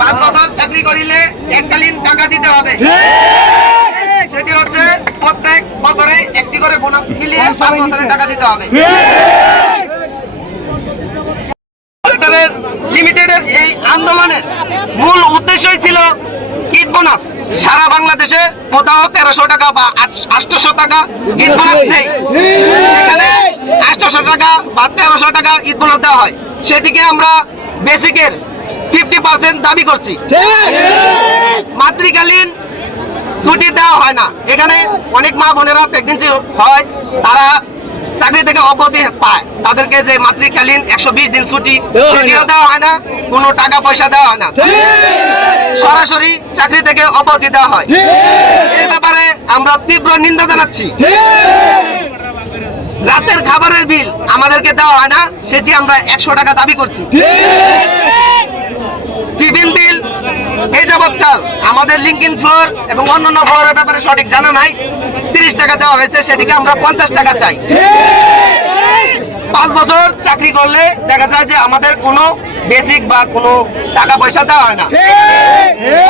পাঁচ বছর চাকরি করিলে এককালীন টাকা দিতে হবে। সেটি হচ্ছে প্রত্যেক বছরে একটি করে বোনাস মিলিয়ে পাঁচ বছরে টাকা দিতে হবে। লিমিটেডের এই আন্দোলনের মূল উদ্দেশ্যই ছিল ঈদ বোনাস। সারা বাংলাদেশে কোথাও তেরোশো টাকা বা আটশোশো টাকা ঈদ বোনাস নেই। এখানে আটশোশো টাকা বা তেরোশো টাকা ঈদ বোনাস দেওয়া হয়। সেটিকে আমরা বেসিকের ফিফটি পার্সেন্ট দাবি করছি। মাতৃকালীন ছুটি দেওয়া হয় না। এখানে অনেক মা বোনেরা প্রেগনেন্সি হয়, তারা চাকরি থেকে অব্যাহতি পায়। তাদেরকে যে মাতৃকালীন একশো বিশ দিন ছুটি দেওয়া হয় না, কোনো টাকা পয়সা দেওয়া হয় না। সরাসরি চাকরি থেকে অব্যাহতি দেওয়া হয়। এই ব্যাপারে আমরা তীব্র নিন্দা জানাচ্ছি। রাতের খাবারের বিল আমাদেরকে দেওয়া হয় না, সেটি আমরা একশো টাকা দাবি করছি। টিফিন বিল, এই যাবৎকাল আমাদের লিঙ্কিন ফ্লোর এবং অন্যান্য ফ্লোরের ব্যাপারে সঠিক জানা নাই। তিরিশ টাকা দেওয়া হয়েছে, সেটিকে আমরা পঞ্চাশ টাকা চাই। পাঁচ বছর চাকরি করলে দেখা যায় যে আমাদের কোনো বেসিক বা কোনো টাকা পয়সা দেওয়া হয় না।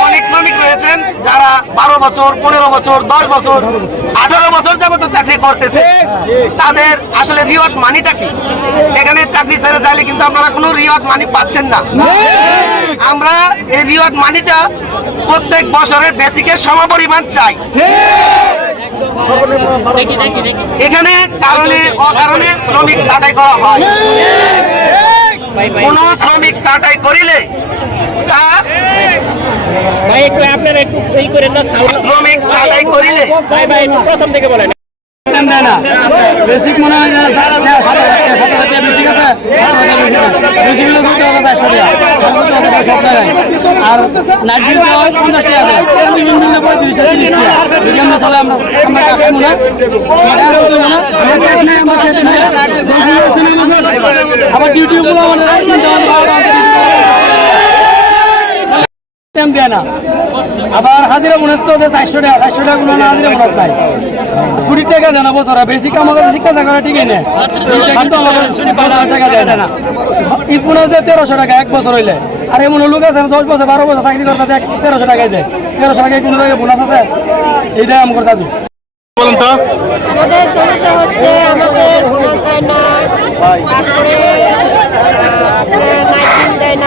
অনেক শ্রমিক রয়েছেন যারা বারো বছর, পনেরো বছর, দশ বছর, আঠারো বছর যাবত চাকরি করতেছে। তাদের আসলে রিওয়ার্ড মানিটা কি? এখানে চাকরি ছেড়ে চাইলে কিন্তু আপনারা কোনো রিওয়ার্ড মানি পাচ্ছেন না। আমরা এই রিওয়ার্ড মানিটা প্রত্যেক বছরের বেসিকের সমপরিমাণ চাই। এখানে কারণে অকারণে শ্রমিক ছাঁটাই করা হয়। কোন শ্রমিক ছাঁটাই করিলে তা ভাই একটু আপনারা একটু এই করেন না শ্রমিক ছাঁটাই করিলে ভাই ভাই প্রথম থেকে বলেন। দেয় না। বেসিক মনে হয় আর নাইট ডিউটি হয় পঞ্চাশ টাকা আছে তিন দিন করে দুইশো তিরিশ টাকা। যদি আমরা আবার ডিউটিগুলো আমাদের টাইম দেয় না। আবার হাজিরা বোনাস তো যে চারশো টাকা চারশো টাকা কোনো হাজিরা বোনাস নাই। কুড়ি টাকা দেয় না বছর বেশি কাম আমাদের শিক্ষা চাকরি ঠিকই নেই টাকা দেয় না। ঈদ বোনাস দেয় তেরোশো টাকা এক বছর হইলে। আর এমন লোক আছে দশ বছর বারো বছর চাকরি করতে তেরোশো টাকায় দেয়। তেরোশো টাকায় কোনো জায়গায় বোনাস আছে? এইটাই আমার দাবি। আমাদের সমস্যা হচ্ছে আমাদের না তারপরে নাইটিং দেয় না ওভারটাইম দেয় না তারপরে ঠিক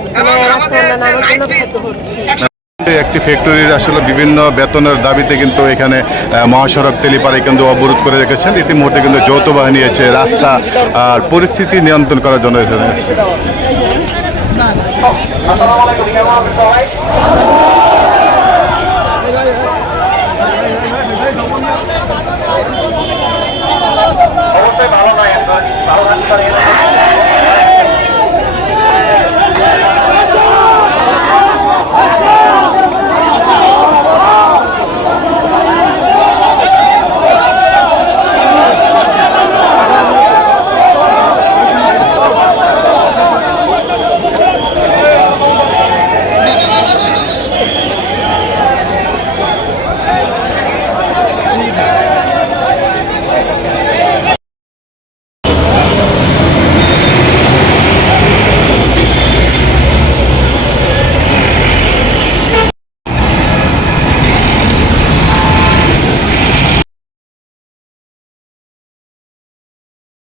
একটি ফ্যাক্টরির আসলে বিভিন্ন বেতনের দাবিতে কিন্তু এখানে আহ, মহাসড়ক তেলিপাড়ে কিন্তু অবরোধ করে রেখেছেন। ইতিমধ্যে কিন্তু যৌথ বাহিনী এসে রাস্তা আর পরিস্থিতি নিয়ন্ত্রণ করার জন্য এখানে। অবশ্যই ভালো নয় ভালো